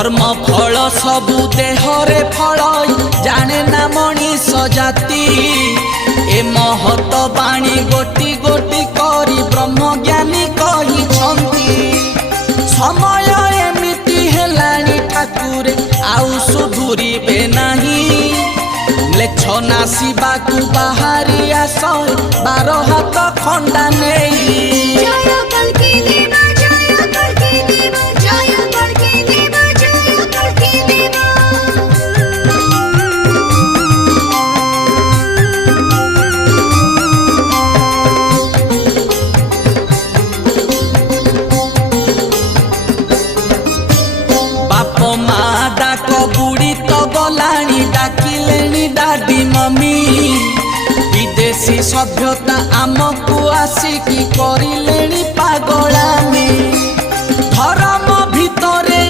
कर्म फल सबु देहरे फल जाने ना मनीष जाति ए महत बाणी गोटी गोटी करी ब्रह्म ज्ञानी कही समय एमिति हेलानी ठाकुरे आउ सुधुरिबे नाही लेछ नासिबा को बाहरी आस 12 हाथ खंडा नहीं डाकिलेनी डाडी मम्मी विदेशी सभ्यता आमको आसिकी करिलेनी।